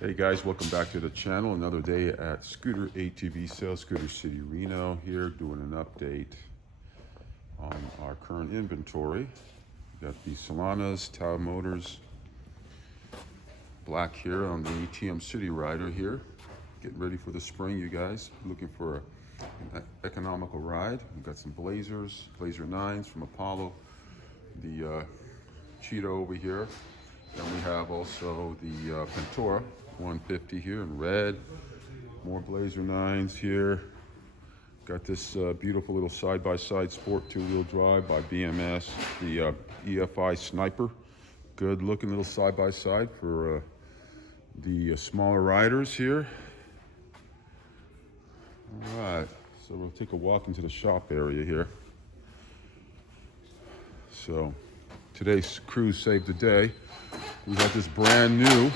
Hey guys, welcome back to the channel. Another day at Scooter ATV Sales, Scooter City, Reno here, doing an update on our current inventory. We got the Solanas, Taotao Motors, black here on the ATM City Rider here. Getting ready for the spring, you guys. Looking for an economical ride. We've got some Blazers, Blazer 9s from Apollo, the Cheetah over here. Then we have also the Pentora 150 here in red. More Blazer 9s here. Got this beautiful little side-by-side sport two-wheel drive by BMS, the EFI Sniper. Good looking little side-by-side for the smaller riders here. All right, so we'll take a walk into the shop area here. So today's cruise saved the day. We got this brand new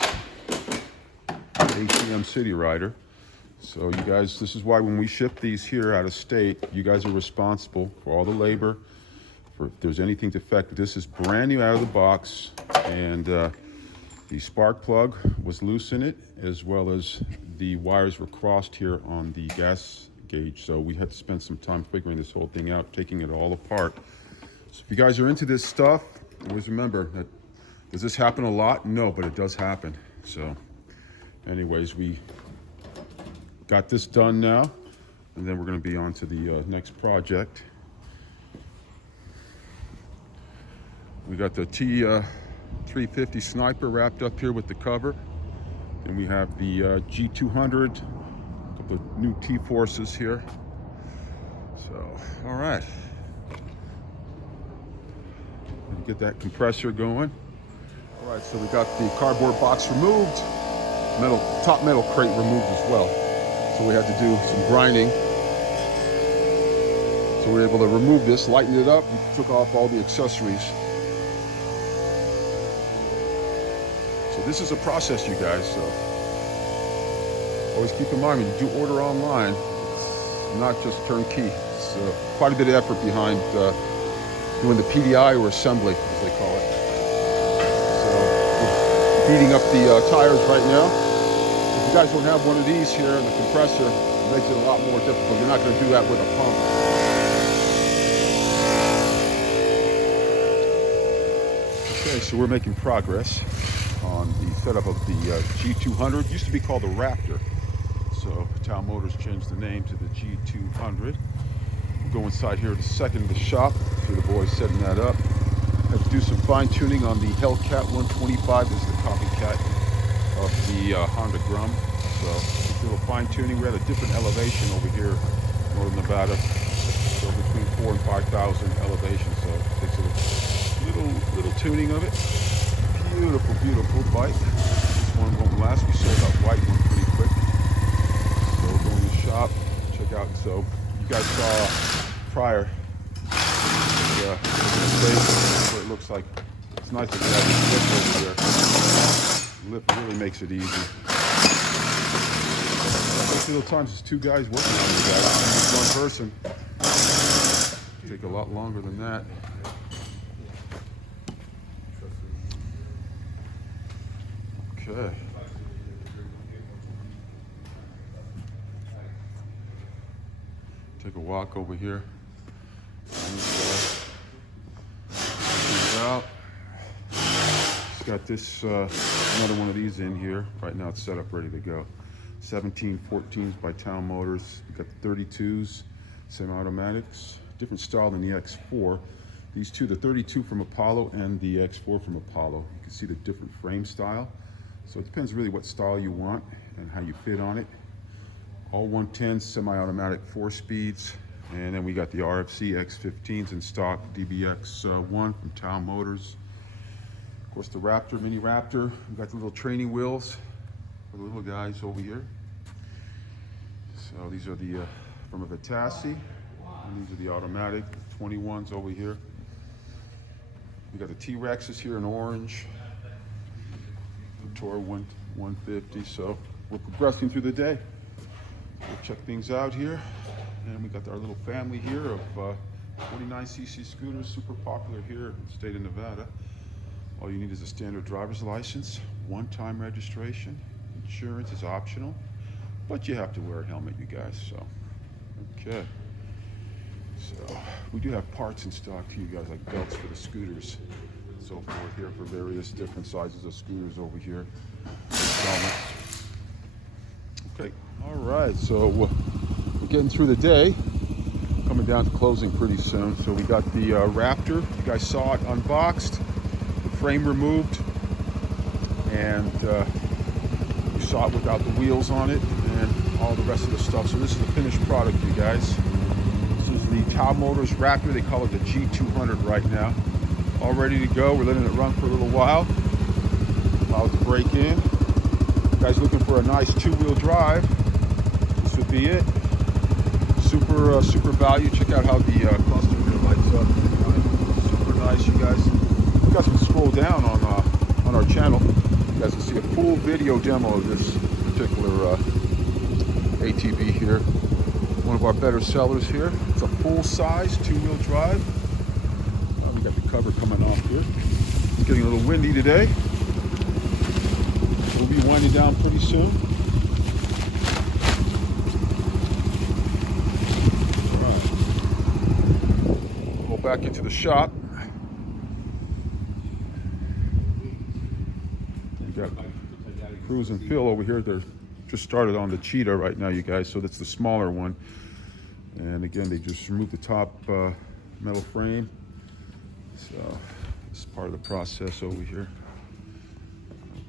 ATM City Rider. So you guys, this is why when we ship these here out of state, you guys are responsible for all the labor. For if there's anything defective, this is brand new out of the box, and the spark plug was loose in it, as well as the wires were crossed here on the gas gauge. So we had to spend some time figuring this whole thing out, taking it all apart. So if you guys are into this stuff, always remember that, does this happen a lot? No, but it does happen. So anyways, we got this done now, and then we're going to be on to the next project. We got the T350 Sniper wrapped up here with the cover. Then we have the G200, a couple of new T-Forces here. So, all right. Get that compressor going. All right, so we got the cardboard box removed, top metal crate removed as well. So we had to do some grinding. So we were able to remove this, lighten it up, and took off all the accessories. So this is a process, you guys. So always keep in mind, when you do order online, it's not just turnkey. It's quite a bit of effort behind doing the PDI or assembly, as they call it. So we're beating up the tires right now. If you guys don't have one of these here, the compressor, it makes it a lot more difficult. You're not going to do that with a pump. Okay, so we're making progress on the setup of the G200. It used to be called the Raptor. So Taotao Motors changed the name to the G200. We'll go inside here to second the shop. See the boys setting that up. Have to do some fine tuning on the Hellcat 125. This is the copycat of the Honda Grum. So just a little fine tuning. We're at a different elevation over here in Northern Nevada. So between 4,000 and 5,000 elevation. So it takes a little tuning of it. Beautiful, beautiful bike. This one won't last. We sold that white one pretty quick. So we'll go in the shop, check out. So you guys saw prior what it looks like. It's nice that we have this lift over there. Lift really makes it easy. Most of the times it's two guys working on it, guys. Just one person. Take a lot longer than that. Okay. Take a walk over here. Out. It's got this another one of these in here. Right now it's set up ready to go. 1714s by Taotao Motors. We got the 32s, semi-automatics. Different style than the X4. These two, the 32 from Apollo and the X4 from Apollo. You can see the different frame style. So it depends really what style you want and how you fit on it. All 110s, semi-automatic 4-speeds. And then we got the RFC X15s in stock, DBX1 from Taotao Motors. Of course, the Raptor, Mini Raptor. We got the little training wheels for the little guys over here. So these are the from a Vitassi, and these are the automatic 21s over here. We got the T-Rexes here in orange. The Tor 150. So we're progressing through the day. We'll check things out here. And we got our little family here of 49cc scooters, super popular here in the state of Nevada. All you need is a standard driver's license, one-time registration. Insurance is optional, but you have to wear a helmet, you guys. So, okay. So we do have parts in stock to you guys, like belts for the scooters, and so forth here for various different sizes of scooters over here. Okay. All right. So we're getting through the day. Coming down to closing pretty soon. So we got the Raptor. You guys saw it unboxed, the frame removed, and you saw it without the wheels on it and all the rest of the stuff. So this is the finished product, you guys. This is the Taotao Motors Raptor. They call it the G200 right now. All ready to go. We're letting it run for a little while. Allow it to break in. You guys looking for a nice two-wheel drive, this would be it. Super value. Check out how the cluster here lights up. Super nice, you guys. You guys can scroll down on our channel. You guys can see a full video demo of this particular ATV here. One of our better sellers here. It's a full-size two-wheel drive. We got the cover coming off here. It's getting a little windy today. We'll be winding down pretty soon. Back into the shop. We got Cruz and Phil over here. They're just started on the Cheetah right now, you guys. So that's the smaller one. And again, they just removed the top metal frame. So this is part of the process over here.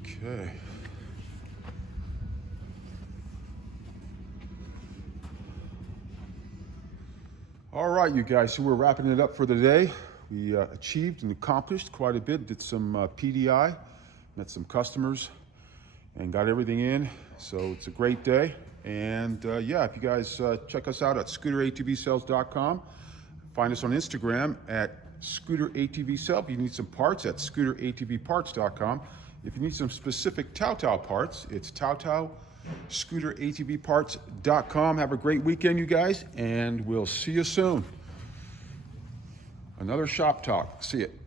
Okay. All right, you guys, so we're wrapping it up for the day. We achieved and accomplished quite a bit. Did some PDI, met some customers, and got everything in. So it's a great day. And yeah, if you guys check us out at scooteratbsales.com. Find us on Instagram at scooteratbsales. If you need some parts, at scooteratbparts.com. If you need some specific Taotao parts, it's Taotao scooteratbparts.com. Have a great weekend, you guys, and we'll see you soon. Another shop talk. See it.